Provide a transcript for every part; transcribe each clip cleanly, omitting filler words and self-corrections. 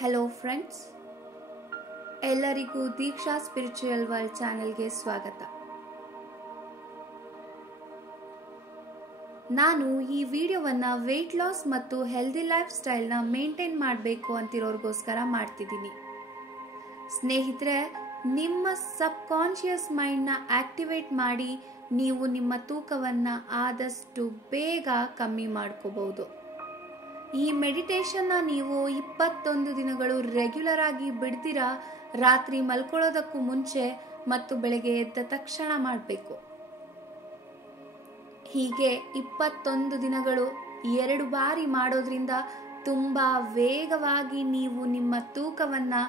Hello friends, ಎಲ್ಲರಿಗೂ ದೀಕ್ಷಾ spiritual world ಚಾನೆಲ್ಗೆ ಸ್ವಾಗತ. ನಾನು ಈ ವಿಡಿಯೋವನ್ನು ವೆಯ್ಟ್ ಲಾಸ್ ಮತ್ತು ಹೆಲ್ದಿ ಲೈಫ್ ಸ್ಟೈಲ್ನ ಮೇಂಟೈನ್ ಮಾಡಬೇಕು ಅಂತಿರೋರಿಗೋಸ್ಕರ ಮಾಡ್ತಿದ್ದೀನಿ. ಸ್ನೇಹಿತರೆ, ನಿಮ್ಮ ಸಬ್ ಕಾನ್ಷಿಯಸ್ ಮೈಂಡ್ನ ಆಕ್ಟಿವೇಟ್ ಮಾಡಿ ನೀವು ನಿಮ್ಮ ತೂಕವನ್ನು ಆದಷ್ಟು ಬೇಗ ಕಮ್ಮಿ ಮಾಡ್ಕೋಬಹುದು. ಈ ಮೆಡಿಟೇಷನ್ನ ನೀವು 21 ದಿನಗಳು ರೆಗ್ಯುಲರ್ ಆಗಿ ಬಿಡ್ತೀರಾ. ರಾತ್ರಿ ಮಲ್ಕೊಳ್ಳೋದಕ್ಕೂ ಮುಂಚೆ ಮತ್ತು ಬೆಳಗ್ಗೆ ಎದ್ದ ತಕ್ಷಣ ಮಾಡಬೇಕು. ಹೀಗೆ 21 ದಿನಗಳು 2 ಬಾರಿ ಮಾಡೋದ್ರಿಂದ ತುಂಬ ವೇಗವಾಗಿ ನೀವು ನಿಮ್ಮ ತೂಕವನ್ನು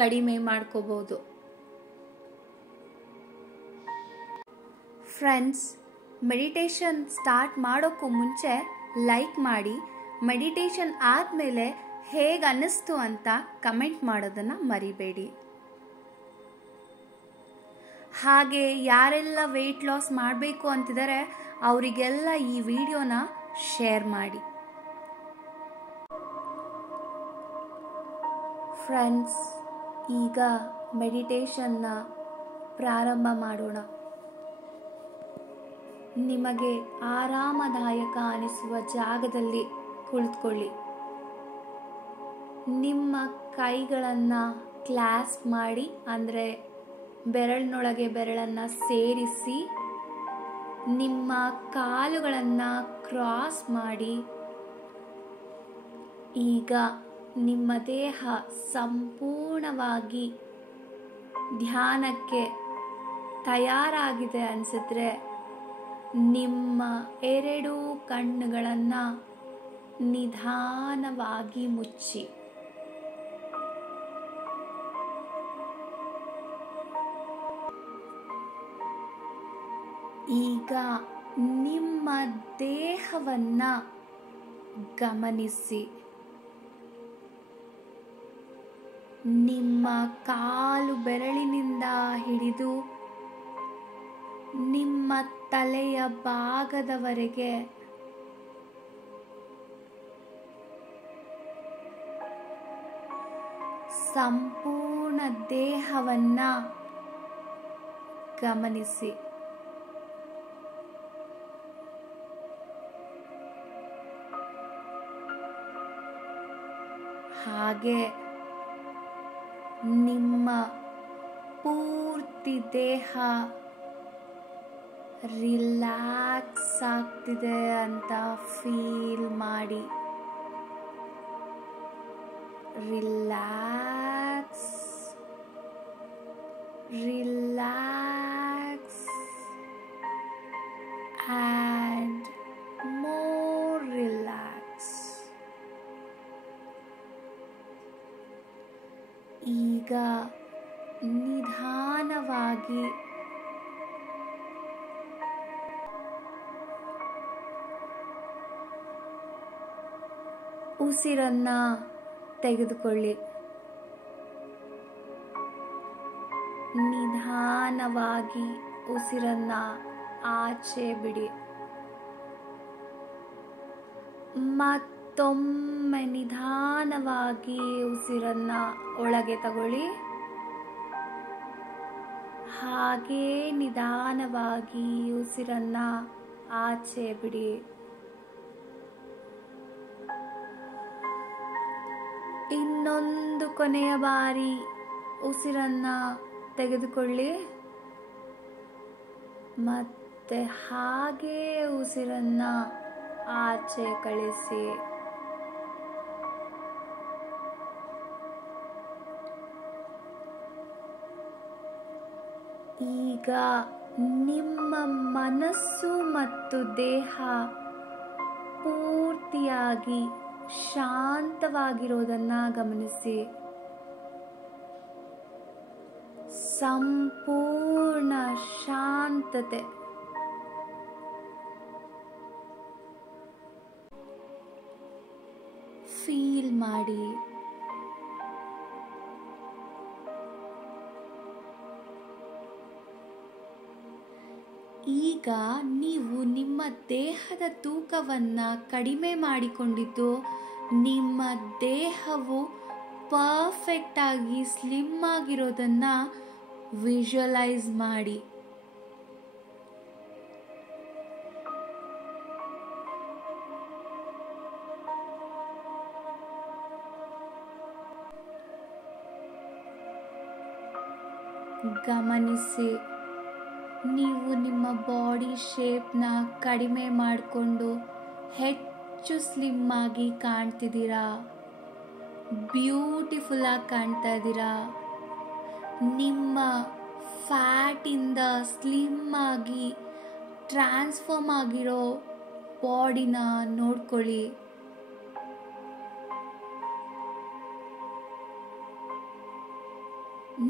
ಕಡಿಮೆ ಮಾಡ್ಕೋಬಹುದು. ಫ್ರೆಂಡ್ಸ್, ಮೆಡಿಟೇಷನ್ ಸ್ಟಾರ್ಟ್ ಮಾಡೋಕ್ಕೂ ಮುಂಚೆ ಲೈಕ್ ಮಾಡಿ, ಮೆಡಿಟೇಷನ್ ಆದಮೇಲೆ ಹೇಗೆ ಅನ್ನಿಸ್ತು ಅಂತ ಕಮೆಂಟ್ ಮಾಡೋದನ್ನು ಮರಿಬೇಡಿ. ಹಾಗೆ ಯಾರೆಲ್ಲ ವೆಯ್ಟ್ ಲಾಸ್ ಮಾಡಬೇಕು ಅಂತಿದ್ದಾರೆ ಅವರಿಗೆಲ್ಲ ಈ ವಿಡಿಯೋನ ಶೇರ್ ಮಾಡಿ. ಫ್ರೆಂಡ್ಸ್, ಈಗ ಮೆಡಿಟೇಷನ್ನ ಪ್ರಾರಂಭ ಮಾಡೋಣ. ನಿಮಗೆ ಆರಾಮದಾಯಕ ಅನಿಸುವ ಜಾಗದಲ್ಲಿ ಕುಳಿತುಕೊಳ್ಳಿ. ನಿಮ್ಮ ಕೈಗಳನ್ನು ಕ್ಲಾಸ್ಪ್ ಮಾಡಿ, ಅಂದರೆ ಬೆರಳಿನೊಳಗೆ ಬೆರಳನ್ನು ಸೇರಿಸಿ, ನಿಮ್ಮ ಕಾಲುಗಳನ್ನು ಕ್ರಾಸ್ ಮಾಡಿ. ಈಗ ನಿಮ್ಮ ದೇಹ ಸಂಪೂರ್ಣವಾಗಿ ಧ್ಯಾನಕ್ಕೆ ತಯಾರಾಗಿದೆ ಅನಿಸಿದ್ರೆ ನಿಮ್ಮ 2 ಕಣ್ಣುಗಳನ್ನು ನಿಧಾನವಾಗಿ ಮುಚ್ಚಿ. ಈಗ ನಿಮ್ಮ ದೇಹವನ್ನು ಗಮನಿಸಿ. ನಿಮ್ಮ ಕಾಲು ಬೆರಳಿನಿಂದ ಹಿಡಿದು ನಿಮ್ಮ ತಲೆಯ ಭಾಗದವರೆಗೆ ಸಂಪೂರ್ಣ ದೇಹವನ್ನು ಗಮನಿಸಿ. ಹಾಗೆ ನಿಮ್ಮ ಪೂರ್ತಿ ದೇಹ ರಿಲ್ಯಾಕ್ಸ್ ಆಗ್ತಿದೆ ಅಂತ ಫೀಲ್ ಮಾಡಿ. Relax, relax and more relax. ಈಗ ನಿಧಾನವಾಗಿ ಉಸಿರನ್ನು ತೆಗೆದುಕೊಳ್ಳಿ. ನಿಧಾನವಾಗಿ ಉಸಿರನ್ನು ಆಚೆ ಬಿಡಿ. ಮತ್ತೊಮ್ಮೆ ನಿಧಾನವಾಗಿ ಉಸಿರನ್ನು ಒಳಗೆ ತಗೊಳ್ಳಿ. ಹಾಗೇ ನಿಧಾನವಾಗಿ ಉಸಿರನ್ನು ಆಚೆ ಬಿಡಿ. ಇನ್ನೊಂದು ಕೊನೆಯ ಬಾರಿ ಉಸಿರನ್ನು ತೆಗೆದುಕೊಳ್ಳಿ. ಮತ್ತೆ ಹಾಗೇ ಉಸಿರನ್ನು ಆಚೆ ಕಳಿಸಿ. ಈಗ ನಿಮ್ಮ ಮನಸ್ಸು ಮತ್ತು ದೇಹ ಪೂರ್ತಿಯಾಗಿ ಶಾಂತವಾಗಿರೋದನ್ನ ಗಮನಿಸಿ. ಸಂಪೂರ್ಣ ಶಾಂತತೆ. ಫೀಲ್ ಮಾಡಿ. ಈಗ ನೀವು ನಿಮ್ಮ ದೇಹದ ತೂಕವನ್ನು ಕಡಿಮೆ ಮಾಡಿಕೊಂಡಿದ್ದು ನಿಮ್ಮ ದೇಹವು ಪರ್ಫೆಕ್ಟಾಗಿ ಸ್ಲಿಮ್ ಆಗಿರೋದನ್ನು ವಿಜುವಲೈಸ್ ಮಾಡಿ. ಗಮನಿಸಿ, ನೀವು ನಿಮ್ಮ ಬಾಡಿ ಶೇಪ್ನ ಕಡಿಮೆ ಮಾಡಿಕೊಂಡು ಹೆಚ್ಚು ಸ್ಲಿಮ್ ಆಗಿ ಕಾಣ್ತಿದ್ದೀರಾ, ಬ್ಯೂಟಿಫುಲ್ ಆಗಿ ಕಾಣ್ತಾ ಇದ್ದೀರಾ. ನಿಮ್ಮ ಫ್ಯಾಟಿಂದ ಸ್ಲಿಮ್ ಆಗಿ ಟ್ರಾನ್ಸ್ಫಾರ್ಮ್ ಆಗಿರೋ ಬಾಡಿನ ನೋಡ್ಕೊಳ್ಳಿ.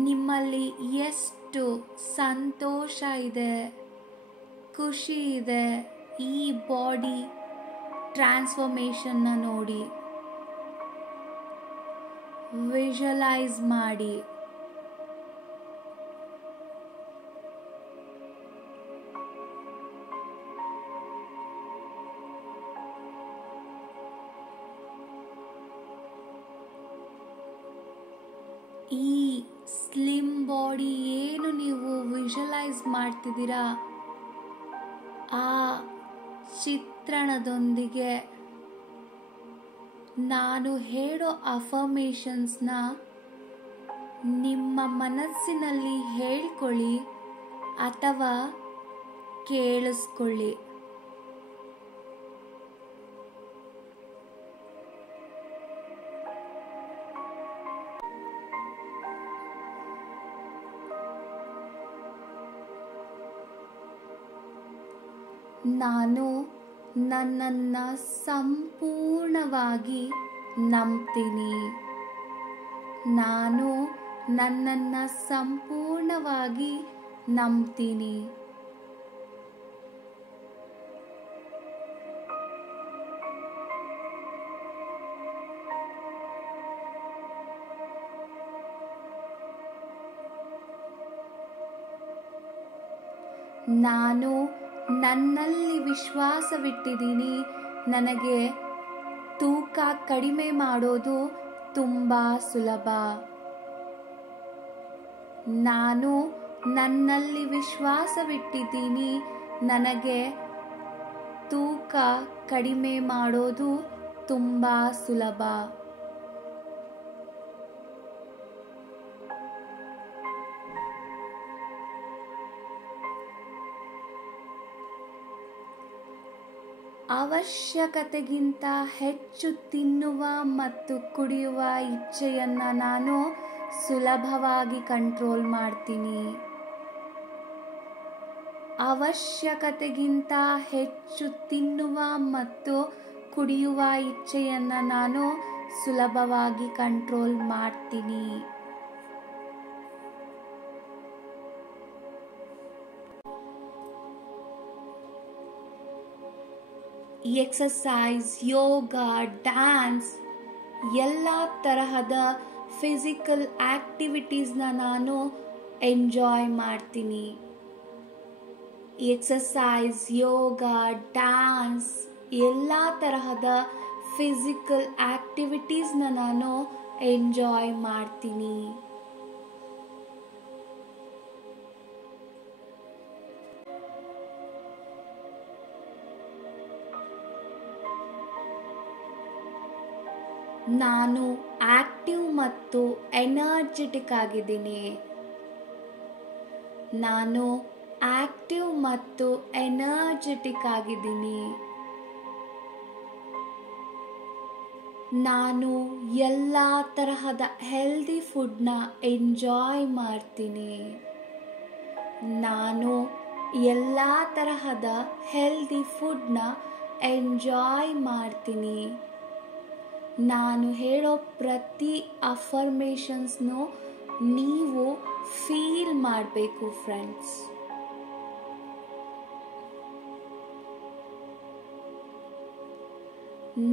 ನಿಮ್ಮಲ್ಲಿ ಎಷ್ಟು ಸಂತೋಷ ಇದೆ, ಖುಷಿ ಇದೆ ಈ ಬಾಡಿ ಟ್ರಾನ್ಸ್ಫಾರ್ಮೇಷನ್ನ ನೋಡಿ. ವಿಜುವಲೈಸ್ ಮಾಡಿ. ಈ ಸ್ಲಿಮ್ ಬಾಡಿ ಏನು ನೀವು ವಿಜುವಲೈಸ್ ಮಾಡ್ತಿದ್ದೀರಾ, ಆ ಚಿತ್ರಣದೊಂದಿಗೆ ನಾನು ಹೇಳೋ ಅಫರ್ಮೇಷನ್ಸ್ನ ನಿಮ್ಮ ಮನಸ್ಸಿನಲ್ಲಿ ಹೇಳ್ಕೊಳ್ಳಿ ಅಥವಾ ಕೇಳಿಸ್ಕೊಳ್ಳಿ. ನಾನು ನನ್ನನ್ನು ಸಂಪೂರ್ಣವಾಗಿ ನಂಬ್ತೀನಿ. ನಾನು ನನ್ನನ್ನು ಸಂಪೂರ್ಣವಾಗಿ ನಂಬ್ತೀನಿ. ನಾನು ನನ್ನಲ್ಲಿ ವಿಶ್ವಾಸವಿಟ್ಟಿದ್ದೀನಿ. ನನಗೆ ತೂಕ ಕಡಿಮೆ ಮಾಡೋದು ತುಂಬ ಸುಲಭ. ನಾನು ನನ್ನಲ್ಲಿ ವಿಶ್ವಾಸವಿಟ್ಟಿದ್ದೀನಿ. ನನಗೆ ತೂಕ ಕಡಿಮೆ ಮಾಡೋದು ತುಂಬ ಸುಲಭ. ಅವಶ್ಯಕತೆಗಿಂತ ಹೆಚ್ಚು ತಿನ್ನುವ ಮತ್ತು ಕುಡಿಯುವ ಇಚ್ಛೆಯನ್ನು ನಾನು ಸುಲಭವಾಗಿ ಕಂಟ್ರೋಲ್ ಮಾಡ್ತೀನಿ. ಅವಶ್ಯಕತೆಗಿಂತ ಹೆಚ್ಚು ತಿನ್ನುವ ಮತ್ತು ಕುಡಿಯುವ ಇಚ್ಛೆಯನ್ನು ನಾನು ಸುಲಭವಾಗಿ ಕಂಟ್ರೋಲ್ ಮಾಡ್ತೀನಿ. ಎಕ್ಸಸೈಸ್, ಯೋಗ, ಡ್ಯಾನ್ಸ್ ಎಲ್ಲ ತರಹದ ಫಿಸಿಕಲ್ ಆಕ್ಟಿವಿಟೀಸ್ನ ನಾನು ಎಂಜಾಯ್ ಮಾಡ್ತೀನಿ. ಎಕ್ಸಸೈಸ್, ಯೋಗ, ಡ್ಯಾನ್ಸ್ ಎಲ್ಲ ತರಹದ ಫಿಸಿಕಲ್ ಆಕ್ಟಿವಿಟೀಸ್ನ ನಾನು ಎಂಜಾಯ್ ಮಾಡ್ತೀನಿ. ನಾನು ಆಕ್ಟಿವ್ ಮತ್ತು ಎನರ್ಜೆಟಿಕ್ ಆಗಿದ್ದೀನಿ. ನಾನು ಆಕ್ಟಿವ್ ಮತ್ತು ಎನರ್ಜೆಟಿಕ್ ಆಗಿದ್ದೀನಿ. ನಾನು ಎಲ್ಲ ತರಹದ ಹೆಲ್ದಿ ಫುಡ್ನ ಎಂಜಾಯ್ ಮಾಡ್ತೀನಿ. ನಾನು ಎಲ್ಲ ತರಹದ ಹೆಲ್ದಿ ಫುಡ್ನ ಎಂಜಾಯ್ ಮಾಡ್ತೀನಿ. ನಾನು ಹೇಳೋ ಪ್ರತಿ ಅಫರ್ಮೇಷನ್ಸ್ನು ನೀವು ಫೀಲ್ ಮಾಡಬೇಕು ಫ್ರೆಂಡ್ಸ್.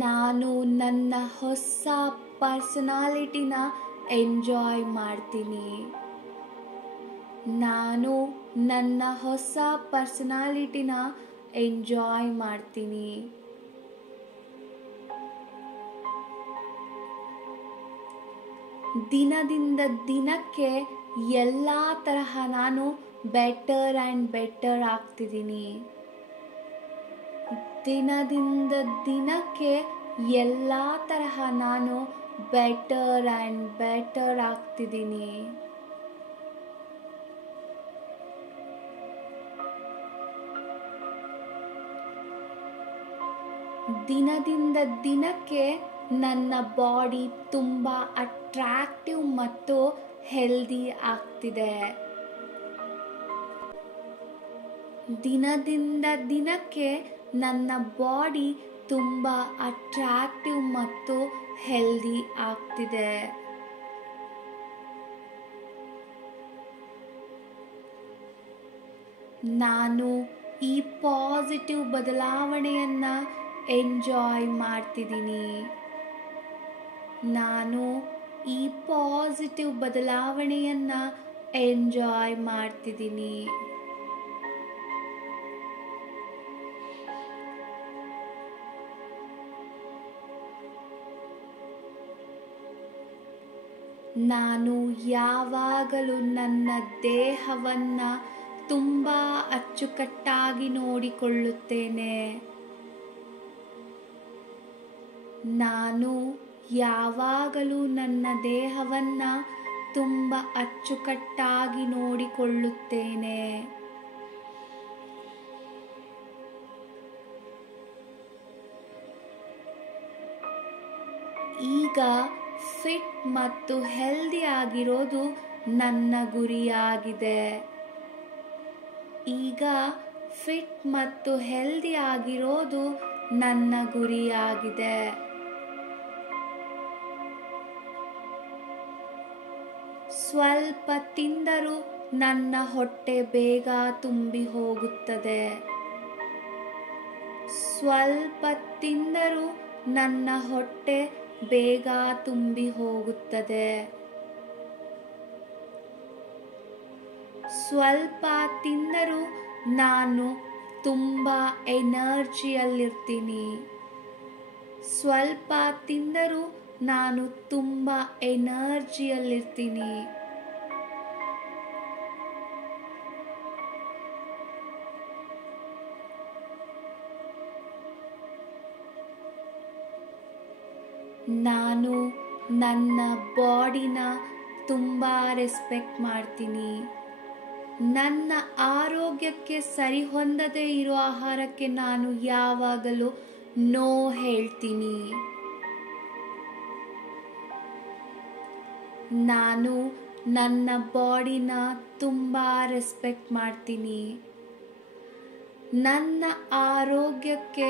ನಾನು ನನ್ನ ಹೊಸ ಪರ್ಸನಾಲಿಟಿನ ಎಂಜಾಯ್ ಮಾಡ್ತೀನಿ. ನಾನು ನನ್ನ ಹೊಸ ಪರ್ಸನಾಲಿಟಿನ ಎಂಜಾಯ್ ಮಾಡ್ತೀನಿ. ದಿನದಿಂದ ದಿನಕ್ಕೆ ಎಲ್ಲ ತರಹ ನಾನು ಬೆಟರ್ ಆ್ಯಂಡ್ ಬೆಟರ್ ಆಗ್ತಿದ್ದೀನಿ. ದಿನದಿಂದ ದಿನಕ್ಕೆ ಎಲ್ಲ ತರಹ ನಾನು ಬೆಟರ್ ಆ್ಯಂಡ್ ಬೆಟರ್ ಆಗ್ತಿದ್ದೀನಿ. ದಿನದಿಂದ ದಿನಕ್ಕೆ ನನ್ನ ಬಾಡಿ ತುಂಬ ಅಟ್ರಾಕ್ಟಿವ್ ಮತ್ತು ಹೆಲ್ದಿ ಆಗ್ತಿದೆ. ದಿನದಿಂದ ದಿನಕ್ಕೆ ನನ್ನ ಬಾಡಿ ತುಂಬ ಅಟ್ರಾಕ್ಟಿವ್ ಮತ್ತು ಹೆಲ್ದಿ ಆಗ್ತಿದೆ. ನಾನು ಈ ಪಾಸಿಟಿವ್ ಬದಲಾವಣೆಯನ್ನು ಎಂಜಾಯ್ ಮಾಡ್ತಿದ್ದೀನಿ. ನಾನು ಈ ಪಾಸಿಟಿವ್ ಬದಲಾವಣೆಯನ್ನು ಎಂಜಾಯ್ ಮಾಡ್ತಿದ್ದೀನಿ. ನಾನು ಯಾವಾಗಲೂ ನನ್ನ ದೇಹವನ್ನು ತುಂಬ ಅಚ್ಚುಕಟ್ಟಾಗಿ ನೋಡಿಕೊಳ್ಳುತ್ತೇನೆ. ನಾನು ಯಾವಾಗಲೂ ನನ್ನ ದೇಹವನ್ನು ತುಂಬ ಅಚ್ಚುಕಟ್ಟಾಗಿ ನೋಡಿಕೊಳ್ಳುತ್ತೇನೆ. ಈಗ ಫಿಟ್ ಮತ್ತು ಹೆಲ್ದಿ ಆಗಿರೋದು ನನ್ನ ಗುರಿಯಾಗಿದೆ. ಈಗ ಫಿಟ್ ಮತ್ತು ಹೆಲ್ದಿ ಆಗಿರೋದು ನನ್ನ ಗುರಿಯಾಗಿದೆ. ಸ್ವಲ್ಪ ತಿಂದರೂ ನನ್ನ ಹೊಟ್ಟೆ ಬೇಗ ತುಂಬಿ ಹೋಗುತ್ತದೆ. ಸ್ವಲ್ಪ ತಿಂದರೂ ನನ್ನ ಹೊಟ್ಟೆ ಬೇಗ ತುಂಬಿ ಹೋಗುತ್ತದೆ. ಸ್ವಲ್ಪ ತಿಂದರೂ ನಾನು ತುಂಬ ಎನರ್ಜಿಯಲ್ಲಿರ್ತೀನಿ. ಸ್ವಲ್ಪ ತಿಂದರೂ ನಾನು ತುಂಬ ಎನರ್ಜಿಯಲ್ಲಿರ್ತೀನಿ. ನಾನು ನನ್ನ ಬಾಡಿನ ತುಂಬ ರೆಸ್ಪೆಕ್ಟ್ ಮಾಡ್ತೀನಿ. ನನ್ನ ಆರೋಗ್ಯಕ್ಕೆ ಸರಿ ಹೊಂದದೇ ಇರೋ ಆಹಾರಕ್ಕೆ ನಾನು ಯಾವಾಗಲೂ ನೋ ಹೇಳ್ತೀನಿ. ನಾನು ನನ್ನ ಬಾಡಿನ ತುಂಬ ರೆಸ್ಪೆಕ್ಟ್ ಮಾಡ್ತೀನಿ. ನನ್ನ ಆರೋಗ್ಯಕ್ಕೆ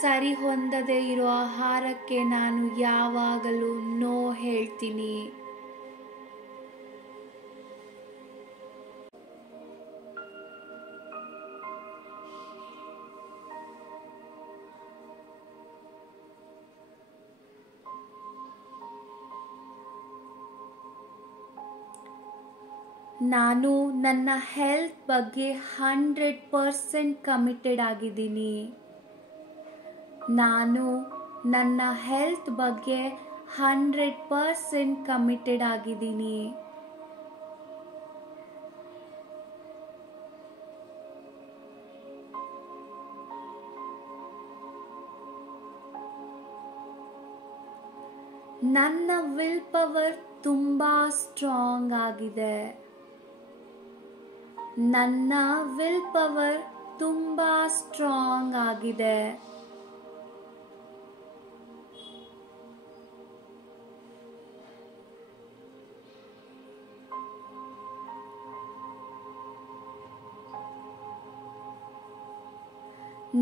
ಸರಿ ಹೊಂದದೇ ಇರೋ ಆಹಾರಕ್ಕೆ ನಾನು ಯಾವಾಗಲೂ ನೋ ಹೇಳ್ತೀನಿ. ನಾನು ನನ್ನ ಹೆಲ್ತ್ ಬಗ್ಗೆ 100% ಕಮಿಟೆಡ್ ಆಗಿದ್ದೀನಿ. ನಾನು ನನ್ನ ಹೆಲ್ತ್ ಬಗ್ಗೆ 100% ಕಮಿಟೆಡ್ ಆಗಿದ್ದೀನಿ. ನನ್ನ ವಿಲ್ ಪವರ್ ತುಂಬ ಸ್ಟ್ರಾಂಗ್ ಆಗಿದೆ. ನನ್ನ ವಿಲ್ ಪವರ್ ತುಂಬ ಸ್ಟ್ರಾಂಗ್ ಆಗಿದೆ.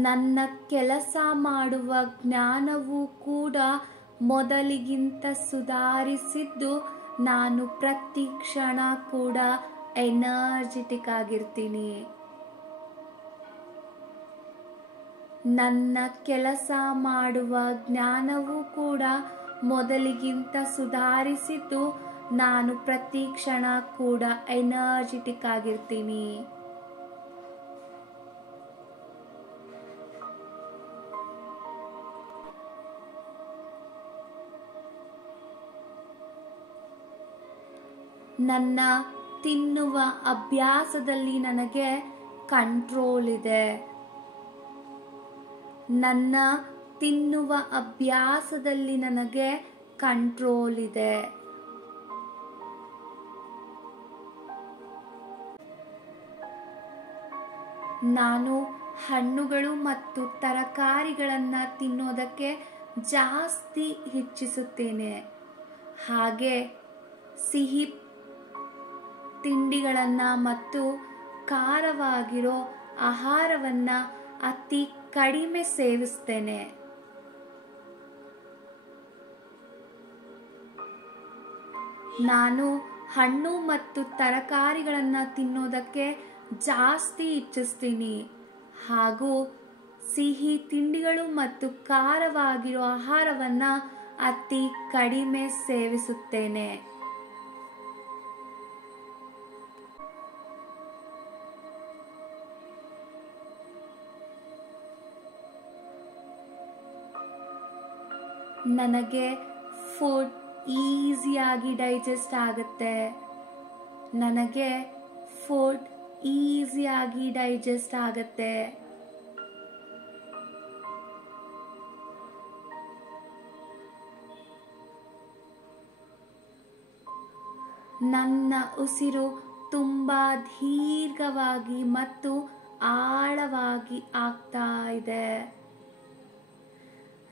ನನ್ನ ಕೆಲಸ ಮಾಡುವ ಜ್ಞಾನವೂ ಕೂಡ ಮೊದಲಿಗಿಂತ ಸುಧಾರಿಸಿದ್ದು. ನಾನು ಪ್ರತಿ ಕ್ಷಣ ಕೂಡ ಎನರ್ಜೆಟಿಕ್ ಆಗಿರ್ತೀನಿ. ನನ್ನ ಕೆಲಸ ಮಾಡುವ ಜ್ಞಾನವೂ ಕೂಡ ಮೊದಲಿಗಿಂತ ಸುಧಾರಿಸಿದ್ದು. ನಾನು ಪ್ರತಿ ಕ್ಷಣ ಕೂಡ ಎನರ್ಜೆಟಿಕ್ ಆಗಿರ್ತೀನಿ. ನನ್ನ ತಿನ್ನುವ ಅಭ್ಯಾಸದಲ್ಲಿ ನನಗೆ ಕಂಟ್ರೋಲ್ ಇದೆ. ನನ್ನ ತಿನ್ನುವ ಅಭ್ಯಾಸದಲ್ಲಿ ನನಗೆ ಕಂಟ್ರೋಲ್ ಇದೆ. ನಾನು ಹಣ್ಣುಗಳು ಮತ್ತು ತರಕಾರಿಗಳನ್ನು ತಿನ್ನೋದಕ್ಕೆ ಜಾಸ್ತಿ ಹೆಚ್ಚಿಸುತ್ತೇನೆ. ಹಾಗೆ ಸಿಹಿ ತಿಂಡಿಗಳನ್ನು ಮತ್ತು ಖಾರವಾಗಿರೋ ಆಹಾರವನ್ನು ಅತಿ ಕಡಿಮೆ ಸೇವಿಸ್ತೇನೆ. ನಾನು ಹಣ್ಣು ಮತ್ತು ತರಕಾರಿಗಳನ್ನು ತಿನ್ನೋದಕ್ಕೆ ಜಾಸ್ತಿ ಇಚ್ಛಿಸ್ತೀನಿ. ಹಾಗೂ ಸಿಹಿ ತಿಂಡಿಗಳು ಮತ್ತು ಖಾರವಾಗಿರೋ ಆಹಾರವನ್ನು ಅತಿ ಕಡಿಮೆ ಸೇವಿಸುತ್ತೇನೆ. ನನಗೆ ಫುಡ್ ಈಸಿಯಾಗಿ ಡೈಜೆಸ್ಟ್ ಆಗುತ್ತೆ. ನನಗೆ ಫುಡ್ ಈಸಿಯಾಗಿ ಡೈಜೆಸ್ಟ್ ಆಗುತ್ತೆ. ನನ್ನ ಉಸಿರು ತುಂಬ ದೀರ್ಘವಾಗಿ ಮತ್ತು ಆಳವಾಗಿ ಆಗ್ತಾ ಇದೆ.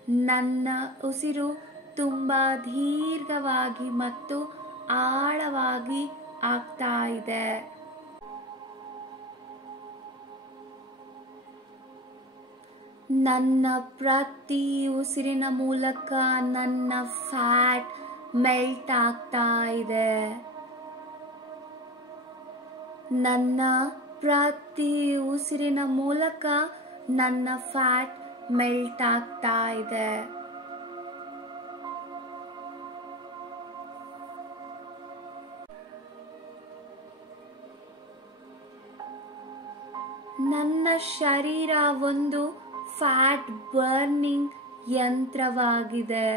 ನನ್ನ ಉಸಿರು ತುಂಬ ದೀರ್ಘವಾಗಿ ಮತ್ತು ಆಳವಾಗಿ ಆಗ್ತಾ ಇದೆ. ನನ್ನ ಪ್ರತಿ ಉಸಿರಿನ ಮೂಲಕ ನನ್ನ ಫ್ಯಾಟ್ ಮೆಲ್ಟ್ ಆಗ್ತಾ ಇದೆ. ನನ್ನ ಪ್ರತಿ ಉಸಿರಿನ ಮೂಲಕ ನನ್ನ ಫ್ಯಾಟ್ ಮೆಲ್ಟ್ ಆಗ್ತಾ ಇದೆ. ನನ್ನ ಶರೀರ ಒಂದು ಫ್ಯಾಟ್ ಬರ್ನಿಂಗ್ ಯಂತ್ರವಾಗಿದೆ.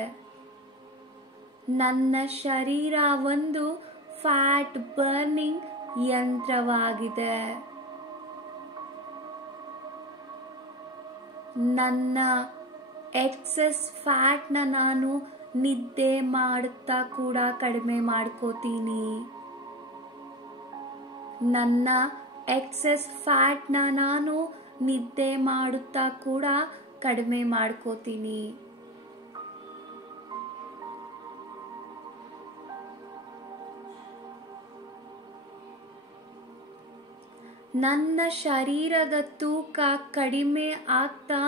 ನನ್ನ ಶರೀರ ಒಂದು ಫ್ಯಾಟ್ ಬರ್ನಿಂಗ್ ಯಂತ್ರವಾಗಿದೆ. ನನ್ನ ಎಕ್ಸೆಸ್ ಫ್ಯಾಟ್ನ ನಾನು ನಿದ್ದೆ ಮಾಡುತ್ತಾ ಕೂಡ ಕಡಿಮೆ ಮಾಡ್ಕೋತೀನಿ. ನನ್ನ ಎಕ್ಸೆಸ್ ಫ್ಯಾಟ್ನ ನಾನು ನಿದ್ದೆ ಮಾಡುತ್ತಾ ಕೂಡ ಕಡಿಮೆ ಮಾಡ್ಕೋತೀನಿ. ನನ್ನ ಶರೀರದ ತೂಕ ಕಡಿಮೆ ಆಗ್ತಾ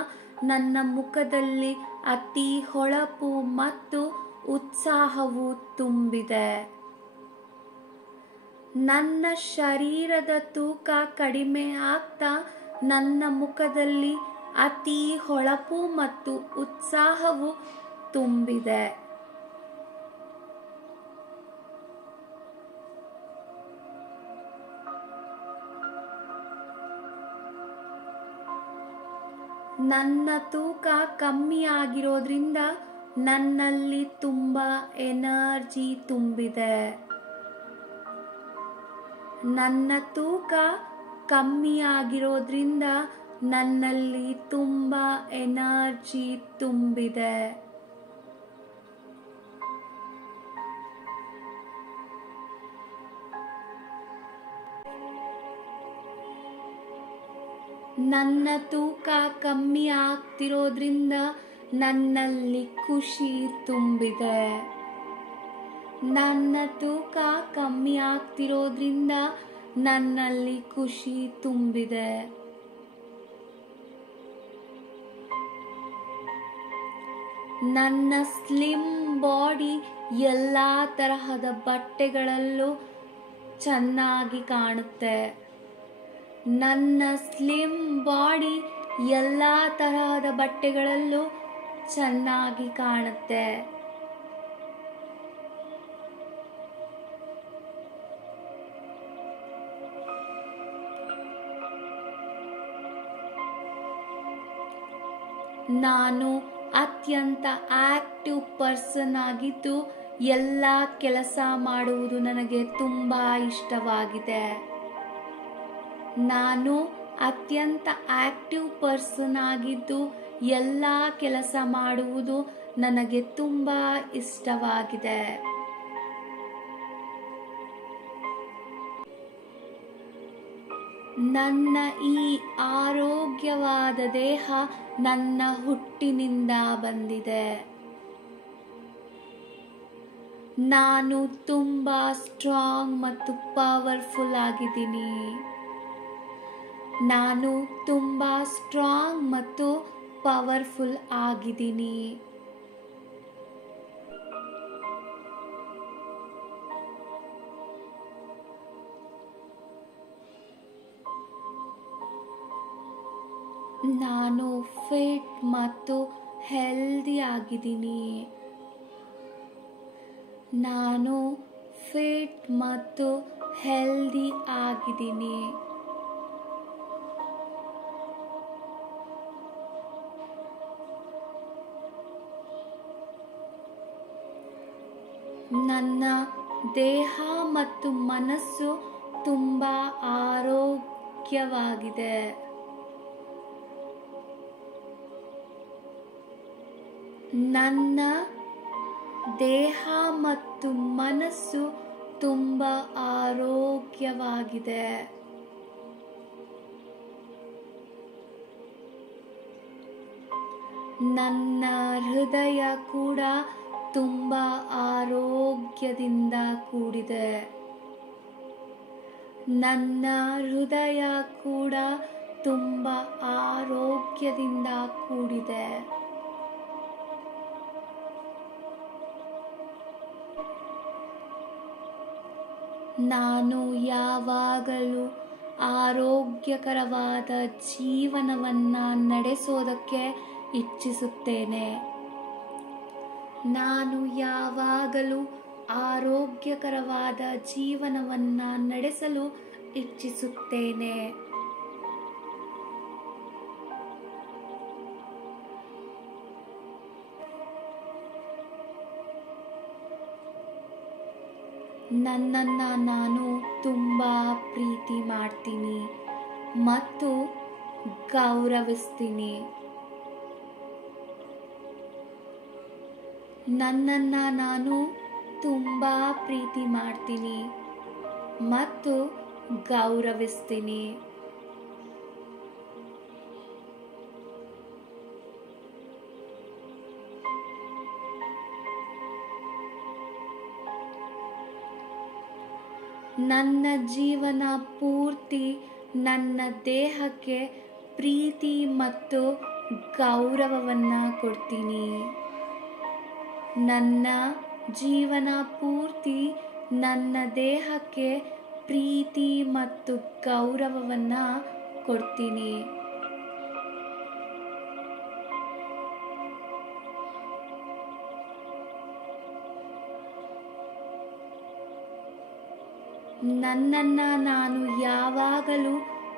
ನನ್ನ ಮುಖದಲ್ಲಿ ಅತಿ ಹೊಳಪು ಮತ್ತು ಉತ್ಸಾಹವು ತುಂಬಿದೆ. ನನ್ನ ಶರೀರದ ತೂಕ ಕಡಿಮೆ ಆಗ್ತಾ ನನ್ನ ಮುಖದಲ್ಲಿ ಅತಿ ಹೊಳಪು ಮತ್ತು ಉತ್ಸಾಹವು ತುಂಬಿದೆ. ನನ್ನ ತೂಕ ಕಮ್ಮಿ ಆಗಿರೋದ್ರಿಂದ ನನ್ನಲ್ಲಿ ತುಂಬ ಎನರ್ಜಿ ತುಂಬಿದೆ. ನನ್ನ ತೂಕ ಕಮ್ಮಿ ಆಗಿರೋದ್ರಿಂದ ನನ್ನಲ್ಲಿ ತುಂಬ ಎನರ್ಜಿ ತುಂಬಿದೆ. ನನ್ನ ತೂಕ ಕಮ್ಮಿ ಆಗ್ತಿರೋದ್ರಿಂದ ನನ್ನಲ್ಲಿ ಖುಷಿ ತುಂಬಿದೆ. ನನ್ನ ತೂಕ ಕಮ್ಮಿ ಆಗ್ತಿರೋದ್ರಿಂದ ನನ್ನಲ್ಲಿ ಖುಷಿ ತುಂಬಿದೆ. ನನ್ನ ಸ್ಲಿಮ್ ಬಾಡಿ ಎಲ್ಲ ತರಹದ ಬಟ್ಟೆಗಳಲ್ಲೂ ಚೆನ್ನಾಗಿ ಕಾಣುತ್ತೆ. ನನ್ನ ಸ್ಲಿಮ್ ಬಾಡಿ ಎಲ್ಲ ತರಹದ ಬಟ್ಟೆಗಳಲ್ಲೂ ಚೆನ್ನಾಗಿ ಕಾಣುತ್ತೆ. ನಾನು ಅತ್ಯಂತ ಆಕ್ಟಿವ್ ಪರ್ಸನ್ ಆಗಿದ್ದು ಎಲ್ಲ ಕೆಲಸ ಮಾಡುವುದು ನನಗೆ ತುಂಬ ಇಷ್ಟವಾಗಿದೆ. ನಾನು ಅತ್ಯಂತ ಆಕ್ಟಿವ್ ಪರ್ಸನ್ ಆಗಿದ್ದು ಎಲ್ಲ ಕೆಲಸ ಮಾಡುವುದು ನನಗೆ ತುಂಬ ಇಷ್ಟವಾಗಿದೆ. ನನ್ನ ಈ ಆರೋಗ್ಯವಾದ ದೇಹ ನನ್ನ ಹುಟ್ಟಿನಿಂದ ಬಂದಿದೆ. ನಾನು ತುಂಬ ಸ್ಟ್ರಾಂಗ್ ಮತ್ತು ಪವರ್ಫುಲ್ ಆಗಿದ್ದೀನಿ. ನಾನು ತುಂಬ ಸ್ಟ್ರಾಂಗ್ ಮತ್ತು ಪವರ್ಫುಲ್ ಆಗಿದ್ದೀನಿ. ನಾನು ಫಿಟ್ ಮತ್ತು ಹೆಲ್ದಿ ಆಗಿದ್ದೀನಿ. ನಾನು ಫಿಟ್ ಮತ್ತು ಹೆಲ್ದಿ ಆಗಿದ್ದೀನಿ. ನನ್ನ ದೇಹ ಮತ್ತು ಮನಸ್ಸು ತುಂಬ ಆರೋಗ್ಯವಾಗಿದೆ. ನನ್ನ ದೇಹ ಮತ್ತು ಮನಸ್ಸು ತುಂಬ ಆರೋಗ್ಯವಾಗಿದೆ. ನನ್ನ ಹೃದಯ ಕೂಡ ತುಂಬ ಆರೋಗ್ಯದಿಂದ ಕೂಡಿದೆ. ನನ್ನ ಹೃದಯ ಕೂಡ ತುಂಬ ಆರೋಗ್ಯದಿಂದ ಕೂಡಿದೆ. ನಾನು ಯಾವಾಗಲೂ ಆರೋಗ್ಯಕರವಾದ ಜೀವನವನ್ನು ನಡೆಸೋದಕ್ಕೆ ಇಚ್ಛಿಸುತ್ತೇನೆ. ನಾನು ಯಾವಾಗಲೂ ಆರೋಗ್ಯಕರವಾದ ಜೀವನವನ್ನು ನಡೆಸಲು ಇಚ್ಛಿಸುತ್ತೇನೆ. ನನ್ನನ್ನು ನಾನು ತುಂಬ ಪ್ರೀತಿ ಮಾಡ್ತೀನಿ ಮತ್ತು ಗೌರವಿಸ್ತೀನಿ. ನನ್ನನ್ನು ನಾನು ತುಂಬ ಪ್ರೀತಿ ಮಾಡ್ತೀನಿ ಮತ್ತು ಗೌರವಿಸ್ತೀನಿ. ನನ್ನ ಜೀವನ ಪೂರ್ತಿ ನನ್ನ ದೇಹಕ್ಕೆ ಪ್ರೀತಿ ಮತ್ತು ಗೌರವವನ್ನು ಕೊಡ್ತೀನಿ. ನನ್ನ ಜೀವನ ಪೂರ್ತಿ ನನ್ನ ದೇಹಕ್ಕೆ ಪ್ರೀತಿ ಮತ್ತು ಗೌರವವನ್ನು ಕೊಡ್ತೀನಿ. ನನ್ನನ್ನು ನಾನು ಯಾವಾಗಲೂ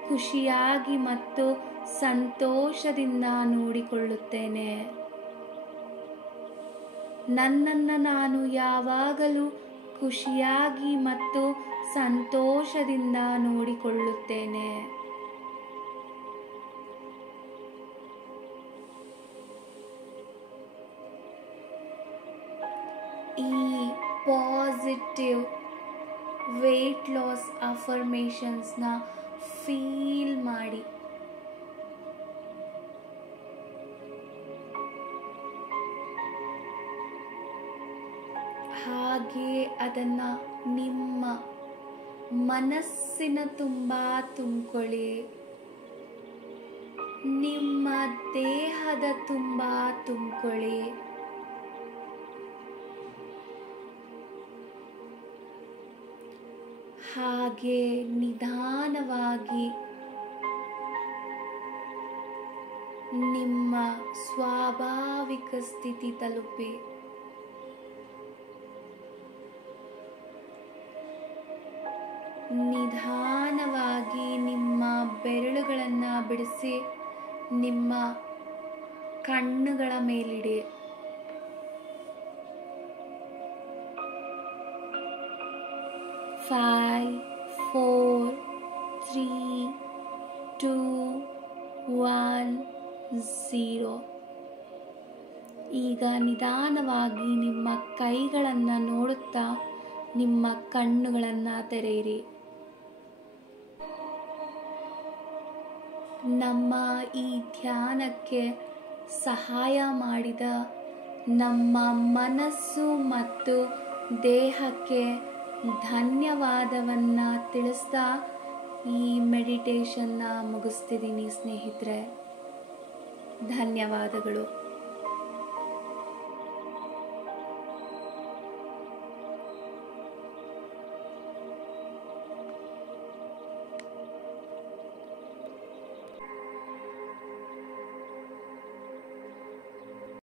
ಖುಷಿಯಾಗಿ ಮತ್ತು ಸಂತೋಷದಿಂದ ನೋಡಿಕೊಳ್ಳುತ್ತೇನೆ. ನನ್ನನ್ನು ನಾನು ಯಾವಾಗಲೂ ಖುಷಿಯಾಗಿ ಮತ್ತು ಸಂತೋಷದಿಂದ ನೋಡಿಕೊಳ್ಳುತ್ತೇನೆ. ಈ ಪಾಸಿಟಿವ್ ವೇಟ್ ಲಾಸ್ ಅಫರ್ಮೇಷನ್ಸ್ನ ಫೀಲ್ ಮಾಡಿ. ಹಾಗೆ ಅದನ್ನು ನಿಮ್ಮ ಮನಸ್ಸಿನ ತುಂಬ ತುಂಬಿಕೊಳ್ಳಿ. ನಿಮ್ಮ ದೇಹದ ತುಂಬ ತುಂಬಿಕೊಳ್ಳಿ. ಹಾಗೆ ನಿಧಾನವಾಗಿ ನಿಮ್ಮ ಸ್ವಾಭಾವಿಕ ಸ್ಥಿತಿ ತಲುಪಿ. ನಿಧಾನವಾಗಿ ನಿಮ್ಮ ಬೆರಳುಗಳನ್ನು ಬಿಡಿಸಿ ನಿಮ್ಮ ಕಣ್ಣುಗಳ ಮೇಲಿಡಿ. 5 4 3 2 1 0. ಈಗ ನಿಧಾನವಾಗಿ ನಿಮ್ಮ ಕೈಗಳನ್ನು ನೋಡುತ್ತಾ ನಿಮ್ಮ ಕಣ್ಣುಗಳನ್ನು ತೆರೆಯಿರಿ. ನಮ್ಮ ಈ ಧ್ಯಾನಕ್ಕೆ ಸಹಾಯ ಮಾಡಿದ ನಮ್ಮ ಮನಸ್ಸು ಮತ್ತು ದೇಹಕ್ಕೆ ಧನ್ಯವಾದವನ್ನು ತಿಳಿಸ್ತಾ ಈ ಮೆಡಿಟೇಷನ್ನ ಮುಗಿಸ್ತಿದ್ದೀನಿ ಸ್ನೇಹಿತರೆ. ಧನ್ಯವಾದಗಳು.